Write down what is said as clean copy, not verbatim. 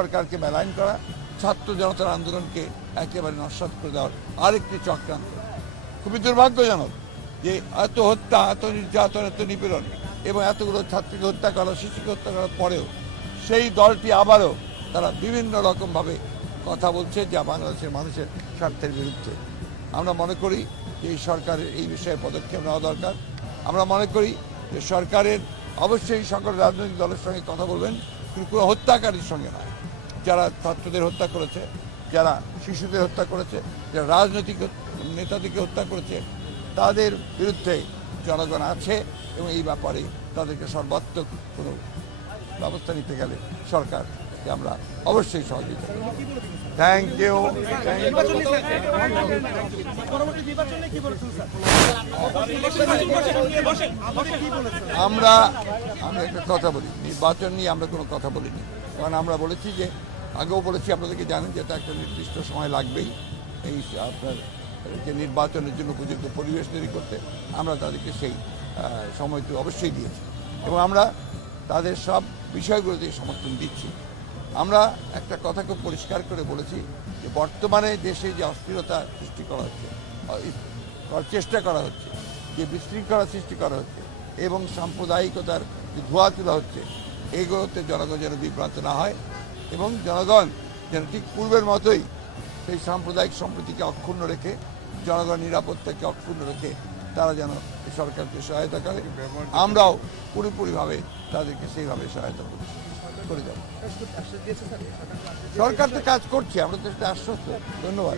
সরকারকে মেলাইন করা, ছাত্র জনতার আন্দোলনকে একেবারে নস্যাৎ করে দেওয়ার আরেকটি চক্রান্ত। খুবই দুর্ভাগ্যজনক যে এত হত্যা, এত নির্যাতন, এত নিপীড়ন এবং এতগুলো ছাত্রীকে হত্যা করা, শিশুকে হত্যা করার পরেও সেই দলটি আবারও তারা বিভিন্ন রকমভাবে কথা বলছে যা বাংলাদেশের মানুষের স্বার্থের বিরুদ্ধে। আমরা মনে করি যে এই সরকারের এই বিষয়ে পদক্ষেপ নেওয়া দরকার। আমরা মনে করি যে সরকারের অবশ্যই সকল রাজনৈতিক দলের সঙ্গে কথা বলবেন, কিন্তু কোনো হত্যাকারীর সঙ্গে নয়। যারা ছাত্রদের হত্যা করেছে, যারা শিশুদের হত্যা করেছে, যারা রাজনৈতিক নেতাদেরকে হত্যা করেছে, তাদের বিরুদ্ধে জনগণ আছে এবং এই ব্যাপারে তাদেরকে সর্বাত্মক কোনো ব্যবস্থা নিতে গেলে সরকারকে আমরা অবশ্যই সহযোগিতা করব। Thank you. আমরা একটা কথা বলি, নির্বাচন নিয়ে আমরা কোনো কথা বলিনি। কারণ আমরা বলেছি যে, আগেও বলেছি, আপনাদেরকে জানেন যে এটা একটা নির্দিষ্ট সময় লাগবেই এই আপনার যে নির্বাচনের জন্য উপযুক্ত পরিবেশ তৈরি করতে। আমরা তাদেরকে সেই সময়টি অবশ্যই দিয়েছি এবং আমরা তাদের সব বিষয়গুলোতে সমর্থন দিচ্ছি। আমরা একটা কথা খুব পরিষ্কার করে বলেছি যে বর্তমানে দেশে যে অস্থিরতা সৃষ্টি করা হচ্ছে, চেষ্টা করা হচ্ছে, যে বিশৃঙ্খলা সৃষ্টি করা হচ্ছে এবং সাম্প্রদায়িকতার যে ধোঁয়া তোলা হচ্ছে, এগুলোতে জনগণ যেন বিভ্রান্ত না হয় এবং জনগণ যেন ঠিক পূর্বের মতোই সেই সাম্প্রদায়িক সম্প্রীতিকে অক্ষুণ্ণ রেখে, জনগণ নিরাপত্তাকে অক্ষুণ্ণ রেখে তারা যেন এই সরকারকে সহায়তা করে। আমরাও পুরোপুরিভাবে তাদেরকে সেইভাবে সহায়তা করে যাব। সরকার তো কাজ করছে, আমরা তো সেটা আশ্বস্ত। ধন্যবাদ।